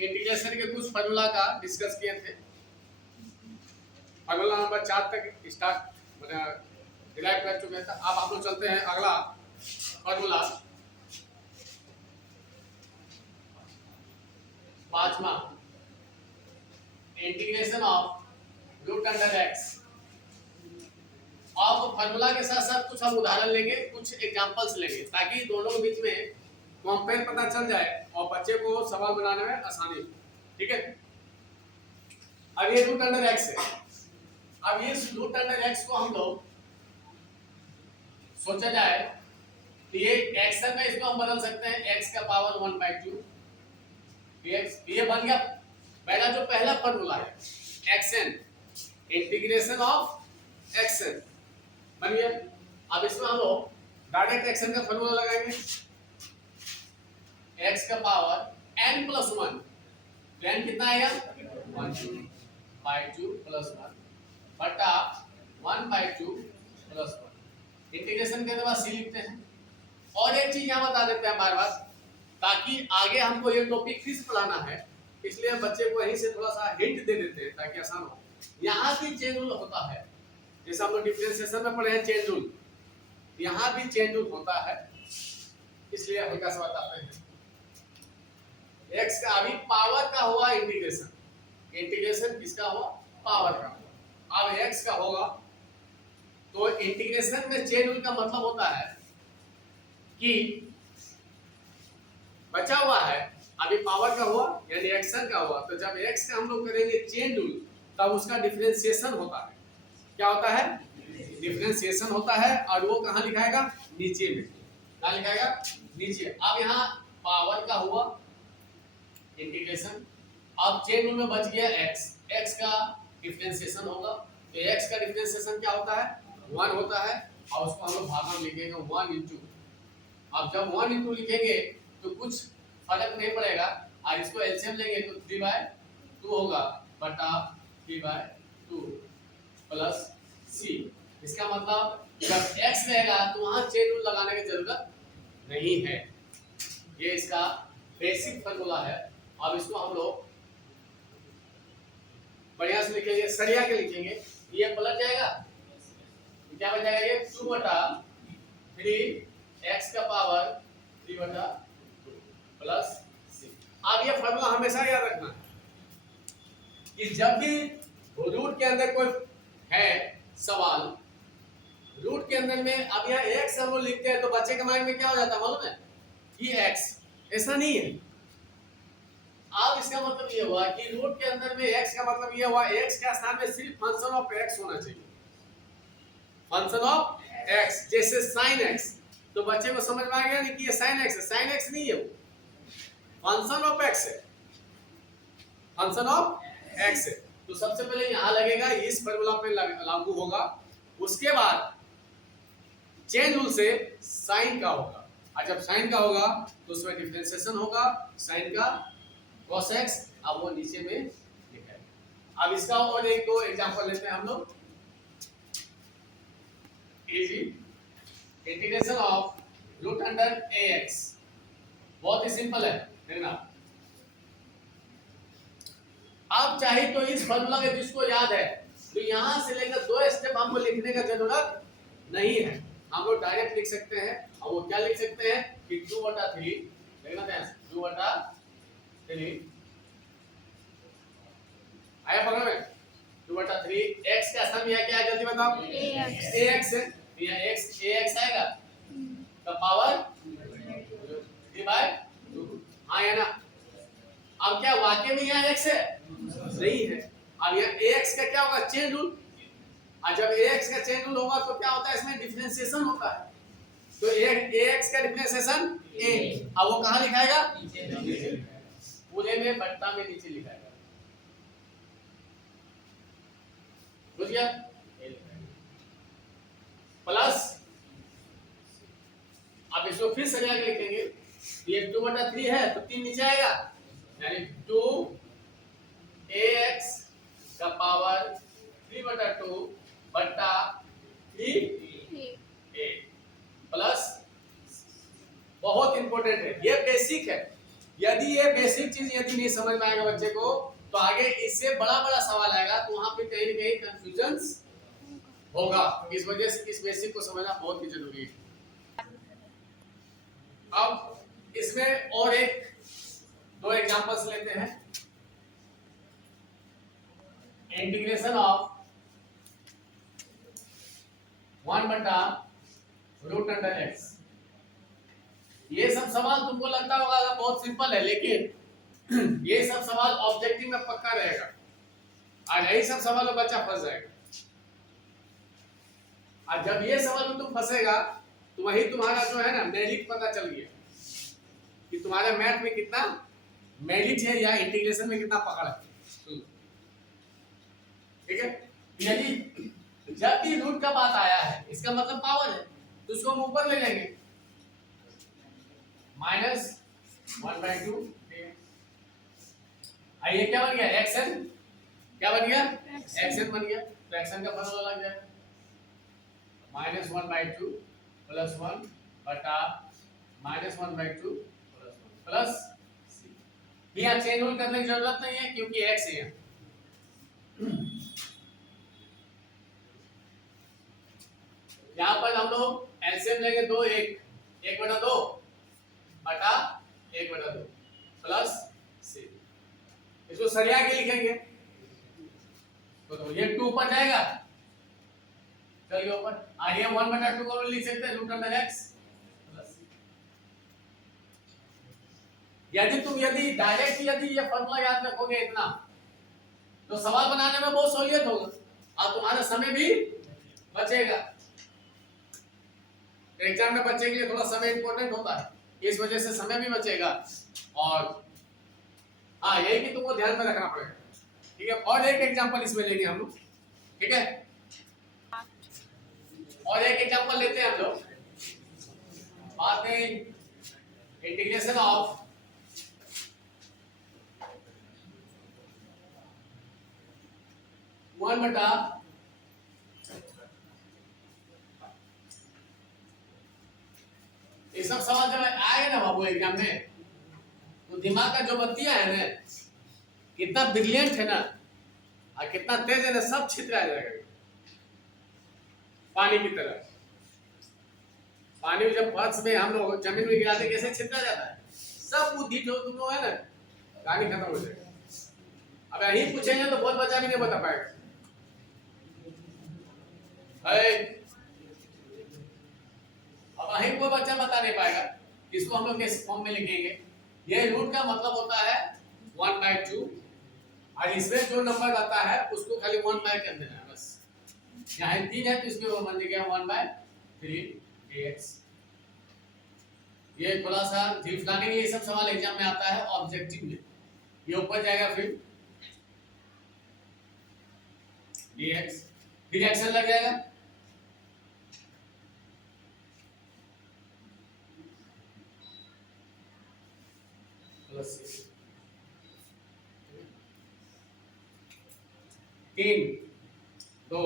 Integration के कुछ formula का डिस्कस किए थे। फार्मूला नंबर 4 तक स्टार्ट डिराइव कर चुके थे। अब हम लोग चलते हैं अगला फार्मूला 5वां, integration of root under X. अब फार्मूला के साथ साथ कुछ हम उदाहरण लेंगे, कुछ एग्जांपल्स लेंगे, ताकि दोनों के बीच में कंपेयर पता चल जाए और बच्चे को सवाल बनाने में आसानी हो। ठीक है, अब ये रूट अंडर एक्स है। अब इस रूट अंडर एक्स को हम लोग सोचा जाए तो ये एक्शन में इसको हम बदल सकते हैं x का पावर 1/2 dx। ये बन गया पहला, जो पहला फार्मूला है एक्शन, इंटीग्रेशन ऑफ एक्शन बन गया। अब इसमें हम लोग डायरेक्ट एक्शन का फार्मूला लगाएंगे, x का पावर n प्लस 1, तो n कितना आएगा 1/2 प्लस 1 बटा 1/2 प्लस 1। इंटीग्रेशन के बाद c लिखते हैं। और एक चीज यहाँ बता देते हैं बार बार, ताकि आगे हमको ये टॉपिक फिर पढ़ाना है, इसलिए बच्चे को यहीं से थोड़ा सा हिंट दे देते हैं ताकि आसान हो। यहाँ भी चेन रूल होता है, जैसे हम लोग डिफरेंशिएशन में पढ़े हैं चेन रूल, यहाँ भी चेन रूल होता है, इसलिए हल्का सा बताते हैं। x का अभी पावर का हुआ इंटीग्रेशन, इंटीग्रेशन किसका हुआ पावर का। अब x का होगा तो इंटीग्रेशन में चेन रूल का मतलब होता है कि बचा हुआ है अभी पावर का हुआ यानी एक्शन का हुआ, तो जब x का हम लोग करेंगे चेन रूल तब उसका डिफरेंशिएशन होता है। क्या होता है डिफरेंशिएशन होता है, और वो कहाँ लिखाएगा नीचे में, कहाँ लिखाएगा नीचे। अब यहाँ पावर का हुआ इंटीग्रेशन, अब चेन रूल में बच गया x का डिफरेंशिएशन होगा, तो x का डिफरेंशिएशन क्या होता है 1 होता है, और उसको हम लोग भाग में लिखेंगे 1 इंटू। अब जब 1 इंटू लिखेंगे तो कुछ फर्क नहीं पड़ेगा, और इसको एलसीएम लेंगे तो 3/2 होगा बटा 3/2 प्लस c। इसका मतलब जब x रहेगा तो वहां चेन रूल लगाने की जरूरत नहीं है। ये इसका बेसिक फार्मूला है। अब इसको हम लोग बढ़िया से लिखेंगे, सरिया के लिखेंगे, ये पलट जाएगा, क्या बन जाएगा ये 2/3 x का पावर 3/2 प्लस c। अब ये फार्मूला हमेशा याद रखना है कि जब भी रूट के अंदर कोई है सवाल, रूट के अंदर में अब यह x हम लोग लिखते हैं तो बच्चे के माइंड में क्या हो जाता है मालूम है, ये x ऐसा नहीं है। अब इसका मतलब ये हुआ कि रूट के अंदर में x का मतलब ये हुआ x के स्थान में सिर्फ फंक्शन ऑफ x होना चाहिए, फंक्शन ऑफ x, जैसे sin x। तो बच्चे को समझ में आ गया नहीं कि ये sin x है, sin x नहीं है, वो फंक्शन ऑफ x है, फंक्शन ऑफ x है। तो सबसे पहले यहां लगेगा, इस फार्मूला पे लागू होगा, उसके बाद चेन रूल से sin का होगा, और जब sin का होगा तो उसमें डिफरेंशिएशन होगा sin का cos x, अब वो नीचे में लिखा है। अब इसका और एक दो एग्जांपल लेते हैं हम लोग। Easy integration of root under ax, बहुत ही सिंपल है, देखना। अब चाहे तो इस फार्मूला के जिसको याद है तो यहां से लेकर 2 स्टेप हमको लिखने का जरूरत नहीं है, हम लोग डायरेक्ट लिख सकते हैं। और वो क्या लिख सकते हैं कि 2/3, देखना ध्यान से, 2/3 आया पकड़ में, 2/3 x का स्थान में क्या है जल्दी बताओ, ax है, यहाँ ax आएगा का पावर 3/2, हाँ है ना। अब क्या वाकई में यहाँ x है नहीं है। अब यहाँ ax का क्या होगा चेन रूल, और जब ax का चेन रूल होगा तो क्या होता है इसमें डिफरेंशिएशन होता है, तो ax का डिफरेंशिएशन a, अब वो कहाँ लिखाएगा पूरे में बट्टा में नीचे लिखाएगा, बुझ गया, प्लस। अब इसको फिर सरिया के लिखेंगे, ये 2/3 है तो 3 नीचे आएगा, यानी 2ax का पावर 3/2 बटा 3a प्लस, बहुत इंपॉर्टेंट है, ये बेसिक है, यदि ये बेसिक चीज यदि नहीं समझ में आएगा बच्चे को, तो आगे इससे बड़ा बड़ा सवाल आएगा, तो वहां पे कहीं ना कहीं कंफ्यूजन होगा। इस वजह से इस बेसिक को समझना बहुत ही जरूरी है। अब इसमें और एक दो एग्जांपल्स लेते हैं। Integration of 1/√x। ये सब सवाल तुमको लगता होगा बहुत सिंपल है, लेकिन ये सब सवाल ऑब्जेक्टिव में पक्का रहेगा, और यही सब सवाल में बच्चा फंस जाएगा। और जब ये सवाल में तुम फंसेगा तो वही तुम्हारा जो है ना मेरिट पता चल गया कि तुम्हारा मैथ में कितना मेरिट है या इंटीग्रेशन में कितना पकड़ है। ठीक है, यदि जब भी रूट का बात आया है इसका मतलब पावर है, तो उसको हम ऊपर ले लेंगे, -1/2। ये क्या बन गया, एक्शन क्या बन गया, एक्शन बन गया, तो एक्शन का फॉर्मूला लग जाएगा -1/2 + 1 बटा -1/2 + 1 प्लस c। यहाँ चेंज रूल करने की जरूरत नहीं है क्योंकि x है। यहाँ पर हम लोग एलसीएम लेंगे 2 1/2 बटा 1/2 प्लस c। इसको सरिया के लिखेंगे तो ये 2 ऊपर जाएगा, चलिए ऊपर, और ये 1/2 को लिख सकते हैं √x प्लस c। यदि डायरेक्ट यदि ये फॉर्मूला याद रखोगे इतना, तो सवाल बनाने में बहुत सहूलियत होगा और तुम्हारा समय भी बचेगा। एग्जाम में बच्चे के लिए थोड़ा समय इंपॉर्टेंट होता है, इस वजह से समय भी बचेगा, और हाँ यही कि तुमको ध्यान में रखना पड़ेगा। ठीक है, और एक एग्जांपल इसमें लेंगे हम लोग। ठीक है, और एक एग्जांपल लेते हैं हम लोग, बात है इंटीग्रेशन ऑफ वन बटा ये सब सवाल जब आएगा ना बाबू एग्जाम में, तो दिमाग का जो बत्तियां है ना, कितना ब्रिलियंट है ना और कितना तेज है ना, सब छितरा जाएगा पानी की तरह। पानी जब फर्श में हम लोग जमीन में गिराते कैसे छितरा जाता है, सब बुद्धि जो तुम लोग है ना, कहानी खत्म हो जाएगी। अब यही पूछेंगे तो बहुत बच्चा भी नहीं बता पाएगा। अब वहीं कोई बच्चा बता नहीं पाएगा, इसको हम लोग किस फॉर्म में लिखेंगे। ये रूट का मतलब होता है 1/2, और इसमें जो नंबर आता है उसको खाली 1 बाय कर देना है बस। यहाँ 3 है तो इसमें वो बन गया 1/3 dx। ये थोड़ा सा झिलफिलाने के ये सब सवाल एग्जाम में आता है ऑब्जेक्टिव में, ये ऊपर जाएगा फिर dx, फिर एक्शन लग जाएगा प्लस 3 2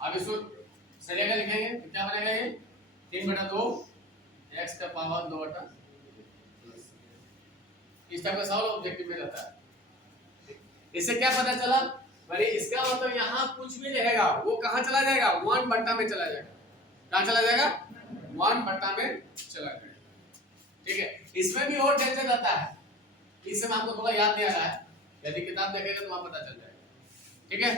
अब इसको सरिया लिखेंगे, क्या बनेगा ये 3/2 x का पावर 2 बटा, इस टाइप का सवाल ऑब्जेक्टिव में रहता है। इससे क्या पता चला, अरे इसका मतलब यहाँ कुछ भी रहेगा वो कहाँ चला जाएगा, 1/2 में चला जाएगा। कहाँ चला जाएगा, 1/2 में चला जाएगा। ठीक है, इसमें भी और टेंशन रहता है, इससे मैं आपको थोड़ा याद नहीं आ रहा है, यदि किताब देखेगा तो वहां पता चल जाएगा। ठीक है,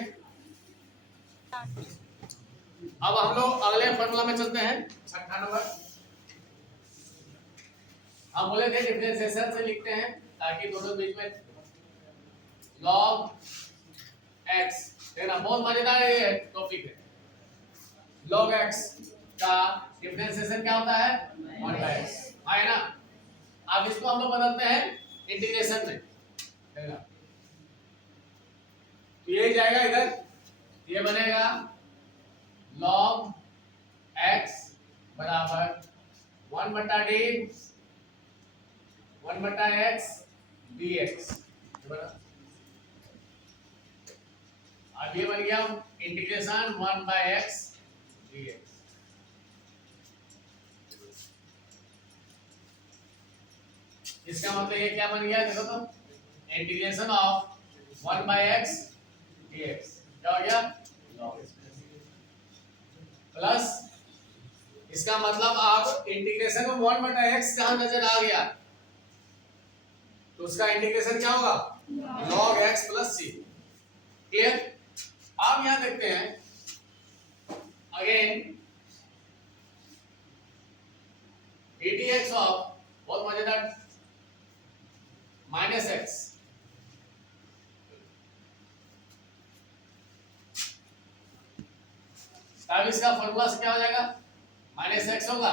अब हम लोग अगले फॉर्मूला में चलते हैं, 6ठा नंबर। हम बोले थे डिफरेंशिएशन से लिखते हैं ताकि दोनों बीच में log x, देखना बहुत मजेदार ये टॉपिक है। log x का डिफरेंशिएशन क्या होता है, 1/x है ना। अब इसको हम लोग बदलते हैं इंटीग्रेशन में, देखना तो ये जाएगा इधर, ये बनेगा log x बराबर 1/x dx। अब ये बन गया इंटीग्रेशन 1/x dx। इसका मतलब ये क्या बन गया देखो तो, इंटीग्रेशन ऑफ 1/x dx क्या हो गया log x प्लस इसका मतलब आप इंटीग्रेशन में 1/x जहां नजर आ गया तो उसका इंटीग्रेशन क्या होगा log x plus c। Clear. आप यहां देखते हैं अगेन dx ऑफ बहुत मजेदार -x तब इसका फॉर्मूला से क्या हो जाएगा -x होगा।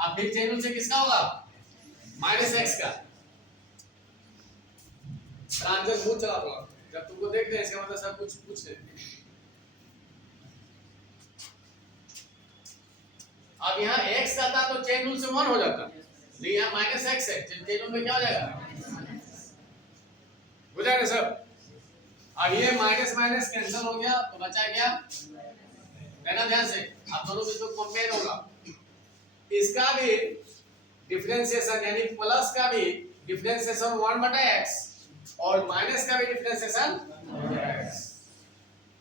अब फिर चेन रूल से किसका होगा -x का। आंसर बहुत चला होगा जब तुमको देखते हैं इसका मतलब सब कुछ पूछ लेते हैं। अब यहाँ x का था तो चेन रूल से 1 हो जाता, लेकिन यहाँ -x है चेन रूल में क्या हो जाएगा हो जाएगा सब। अब ये माइनस माइनस कैंसिल हो गया तो बचा क्या लेना ध्यान से। आप दोनों बिंदु कंपेयर होगा, इसका भी डिफरेंशिएशन यानी प्लस का भी डिफरेंशिएशन 1/x और माइनस का भी डिफरेंशिएशन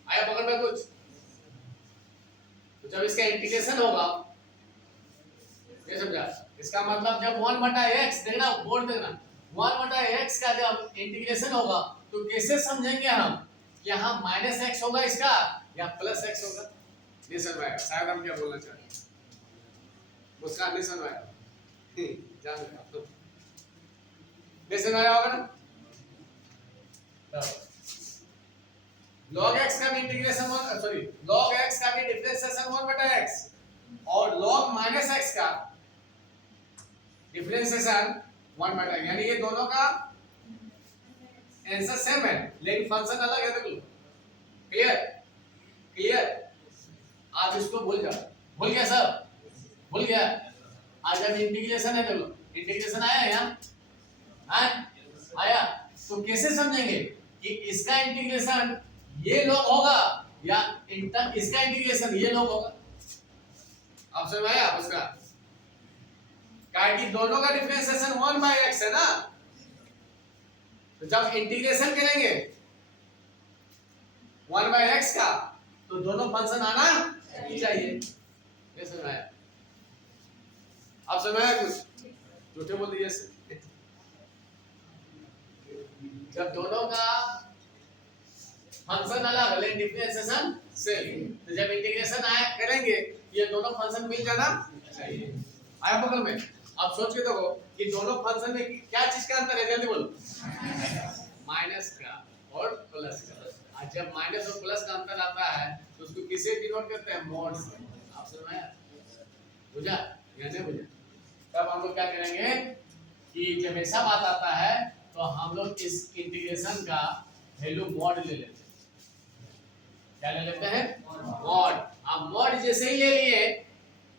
आया पकड़ में कुछ। तो जब इसका इंटीग्रेशन होगा ये समझा, इसका मतलब जब 1/x देखना बोर्ड देखना 1/x का जब इंटीग्रेशन होगा तो कैसे समझेंगे हम यहाँ -x होगा इसका या +x होगा। नहीं समझ में आया शायद हम क्या बोलना चाह रहे हैं उसका नहीं समझ में आया जान दो नहीं समझ में आया होगा ना। log x का भी इंटीग्रेशन log x का भी डिफरेंशिएशन 1/x और log -x का डिफरेंशिएशन 1/x यानी ये दोनों का आंसर सेम है लेकिन फंक्शन अलग है। देखो क्लियर क्लियर। आप इसको भूल जाओ, भूल गया सब भूल गया। आज जब इंटीग्रेशन है देखो इंटीग्रेशन आया यहाँ आया तो कैसे समझेंगे कि इसका इंटीग्रेशन ये लोग होगा या इसका इंटीग्रेशन ये लोग होगा। आप समझ आया उसका कि दोनों का डिफरेंशिएशन 1/x है ना, तो जब इंटीग्रेशन करेंगे 1/x का तो दोनों फंक्शन आना चाहिए। ये समझ आया। आप समझ आया कुछ झूठे बोल दिए। जब दोनों का फंक्शन अलग लेकिन डिफरेंशिएशन सेम, तो जब इंटीग्रेशन आया करेंगे ये दोनों फंक्शन मिल जाना चाहिए। आया बगल में। अब सोच के देखो कि दोनों फंक्शन में क्या चीज का अंतर है जल्दी बोलो माइनस का और प्लस का। और जब माइनस और प्लस का अंतर आता है तो उसको किससे डिनोट करते हैं मॉड से। आप समझ में आया बुझा या नहीं बुझा। तब हम लोग क्या करेंगे कि जब ऐसा बात आता है तो हम लोग इस इंटीग्रेशन का वैल्यू मॉड ले लेते हैं। क्या ले लेते हैं मॉड। अब मॉड जैसे ही ले लिए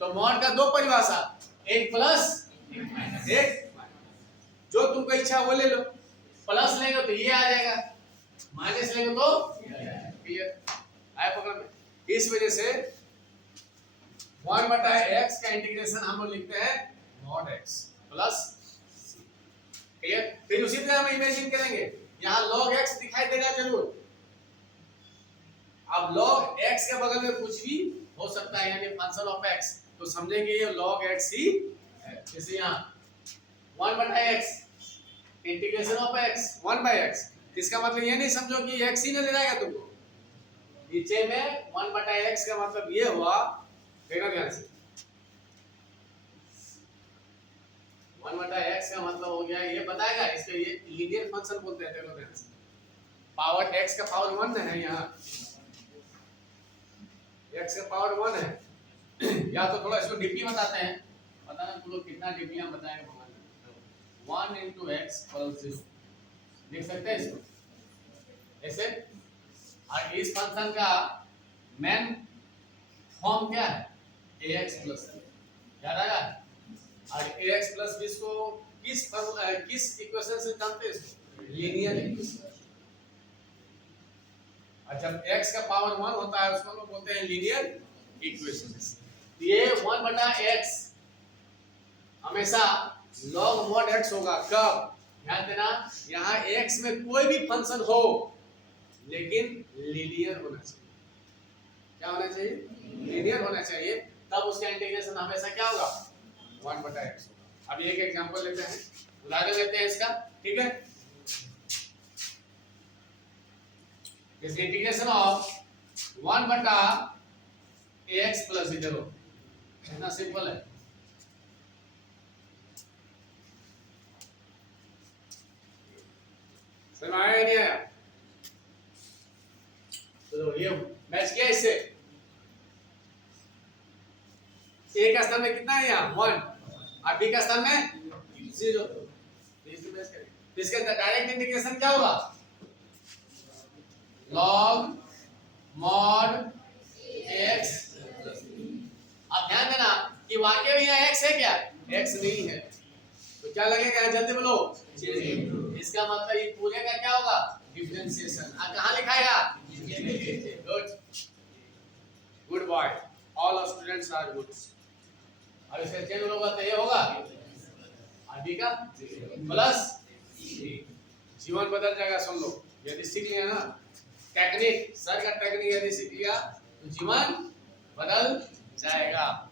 तो मॉड का दो परिभाषा एक प्लस एक जो तुमको इच्छा वो ले लो। प्लस लेंगे तो ये आ जाएगा, माइनस लेंगे तो क्लियर आया पकड़ में। इस वजह से 1/x का इंटीग्रेशन हम लोग लिखते हैं mod x प्लस क्लियर। फिर उसी तरह हम इमेजिन करेंगे यहाँ log x दिखाई देगा जरूर। अब log x के बगल में कुछ भी हो सकता है यानी फंक्शन ऑफ x, तो समझेंगे ये log x ही है। जैसे यहाँ 1/x integration of x 1/x, इसका मतलब ये नहीं समझो कि x ही नजर आएगा तुमको। नीचे में 1/x का मतलब ये हुआ, देखना ध्यान से 1/x का मतलब हो गया ये बताएगा इसको ये लीनियर फंक्शन बोलते हैं। देखो ध्यान से पावर x का पावर 1 है यहाँ x का पावर 1 है। या तो थोड़ा इसको डिग्री बताते हैं, पता ना तुम लोग कितना डिग्री हम बताएंगे 1 into x = 0 लिख सकते हैं इसको ऐसे। और इस फंक्शन का मेन फॉर्म क्या है ax प्लस याद आएगा। और ax प्लस b को किस इक्वेशन से जानते हैं इसको लीनियर इक्वेशन। और जब x का पावर 1 होता है उसको हम लोग बोलते हैं लीनियर इक्वेशन। ये 1/x हमेशा log mod x होगा कब ध्यान देना, यहाँ x में कोई भी फंक्शन हो लेकिन लीनियर होना चाहिए। क्या होना चाहिए? लीनियर होना चाहिए, तब उसका इंटीग्रेशन हमेशा क्या होगा? 1/x होगा। अब एक एग्जांपल लेते हैं, उदाहरण लेते हैं इसका, ठीक है। इस इंटीग्रेशन ऑफ 1/ax प्लस 0, इतना सिंपल है। समझ आया नहीं आया? तो ये मैच किया इससे, ए का स्थान में कितना है यहाँ 1 और बी का स्थान में 0, इसका डायरेक्ट इंटीग्रेशन क्या होगा? log mod x। अब ध्यान देना कि वाक्य में यहाँ x है क्या? x नहीं है, तो क्या लगेगा? जल्दी बोलो, इसका मतलब ये पूरे का क्या होगा? डिफरेंशिएशन। कहाँ लिखाएगा? Good, good boy, all students are good. अब इसका चेंज होगा तो ये होगा आदि का प्लस जीवन बदल जाएगा। सुन लो, यदि सीख लिया ना टेक्निक, सर का टेक्निक यदि सीख लिया तो जीवन बदल जाएगा।